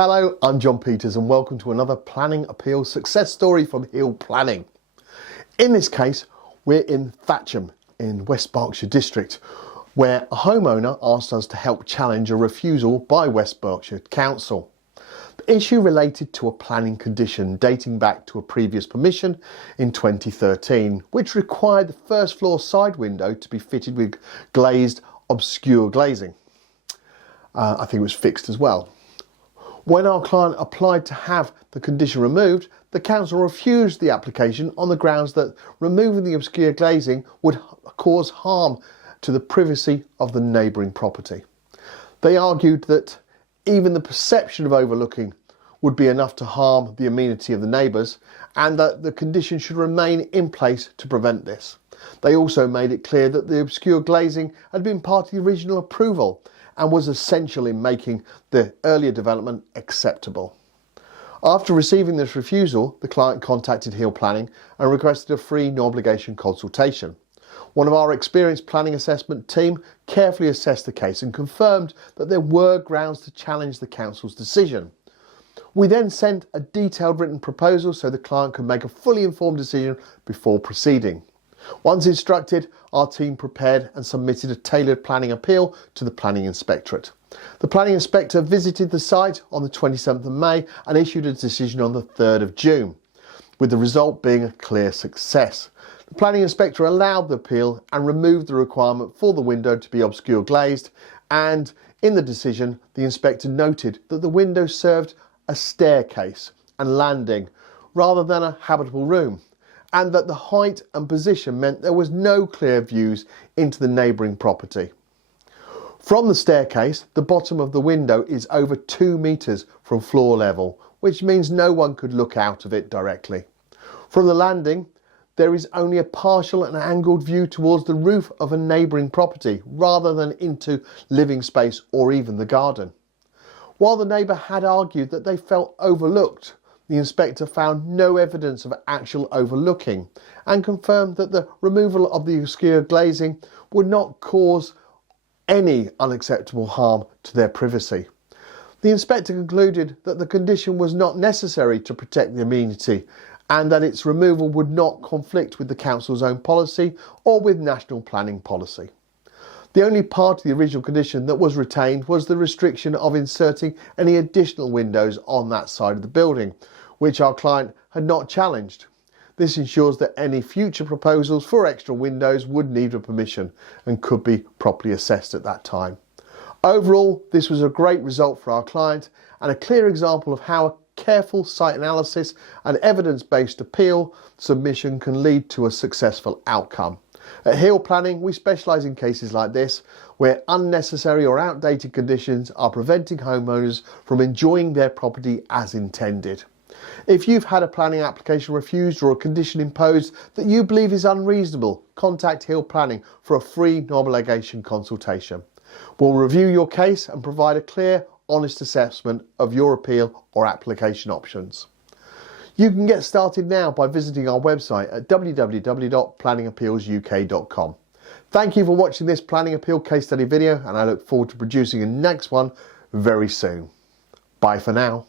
Hello, I'm John Peters and welcome to another planning appeal success story from Hill Planning. In this case, we're in Thatcham in West Berkshire District, where a homeowner asked us to help challenge a refusal by West Berkshire Council. The issue related to a planning condition dating back to a previous permission in 2013, which required the first floor side window to be fitted with glazed obscure glazing. I think it was fixed as well. When our client applied to have the condition removed, the council refused the application on the grounds that removing the obscure glazing would cause harm to the privacy of the neighbouring property. They argued that even the perception of overlooking would be enough to harm the amenity of the neighbours and that the condition should remain in place to prevent this. They also made it clear that the obscure glazing had been part of the original approval and was essential in making the earlier development acceptable. After receiving this refusal, the client contacted Hill Planning and requested a free no obligation consultation. One of our experienced planning assessment team carefully assessed the case and confirmed that there were grounds to challenge the council's decision. We then sent a detailed written proposal so the client could make a fully informed decision before proceeding. Once instructed, our team prepared and submitted a tailored planning appeal to the Planning Inspectorate. The Planning Inspector visited the site on the 27th of May and issued a decision on the 3rd of June, with the result being a clear success. The Planning Inspector allowed the appeal and removed the requirement for the window to be obscure glazed, and in the decision the Inspector noted that the window served a staircase and landing rather than a habitable room, and that the height and position meant there was no clear views into the neighbouring property. From the staircase, the bottom of the window is over 2 metres from floor level, which means no one could look out of it directly. From the landing, there is only a partial and angled view towards the roof of a neighbouring property rather than into living space or even the garden. While the neighbour had argued that they felt overlooked, the inspector found no evidence of actual overlooking and confirmed that the removal of the obscure glazing would not cause any unacceptable harm to their privacy. The inspector concluded that the condition was not necessary to protect the amenity and that its removal would not conflict with the council's own policy or with national planning policy. The only part of the original condition that was retained was the restriction of inserting any additional windows on that side of the building, which our client had not challenged. This ensures that any future proposals for extra windows would need a permission and could be properly assessed at that time. Overall, this was a great result for our client and a clear example of how a careful site analysis and evidence-based appeal submission can lead to a successful outcome. At Hill Planning, we specialise in cases like this, where unnecessary or outdated conditions are preventing homeowners from enjoying their property as intended. If you've had a planning application refused or a condition imposed that you believe is unreasonable, contact Hill Planning for a free no obligation consultation. We'll review your case and provide a clear, honest assessment of your appeal or application options. You can get started now by visiting our website at www.planningappealsuk.com. Thank you for watching this planning appeal case study video, and I look forward to producing the next one very soon. Bye for now.